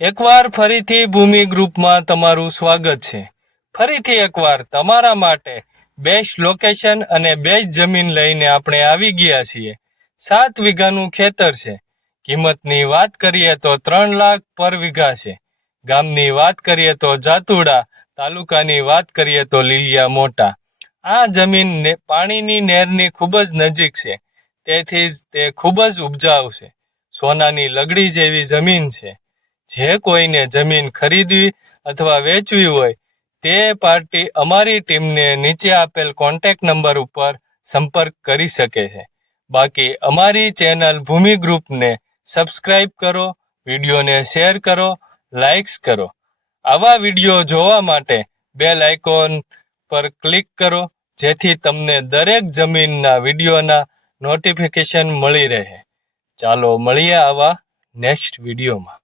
એકવાર ફરીથી ભૂમિ ગ્રુપમાં તમારું સ્વાગત છે। ફરીથી એકવાર તમારા માટે બેસ્ટ લોકેશન અને બેસ્ટ જમીન લઈને આપણે આવી ગયા છીએ। 7 વીઘાનું ખેતર છે। કિંમતની વાત કરીએ તો 3 લાખ પર વીઘા છે। ગામની વાત કરીએ તો જાતુડા, તાલુકાની વાત કરીએ તો લીલિયા મોટા। આ જમીન પાણીની નહેરની ખૂબ જ નજીક છે, તેથી જ તે ખૂબ જ ઉપજાઉ છે। સોનાની લગડી જેવી જમીન છે। જે કોઈને જમીન ખરીદવી અથવા વેચવી હોય તે પાર્ટી અમારી ટીમને નીચે આપેલ કોન્ટેક્ટ નંબર ઉપર સંપર્ક કરી શકે છે। બાકી અમારી ચેનલ ભૂમિ ગ્રુપને સબસ્ક્રાઈબ કરો, વિડીયોને શેર કરો, લાઇક્સ કરો। આવા વિડીયો જોવા માટે બેલ આઇકોન પર ક્લિક કરો, જેથી તમને દરેક જમીનના વિડીયોના નોટિફિકેશન મળી રહે। ચાલો મળીએ આવા નેક્સ્ટ વિડીયોમાં।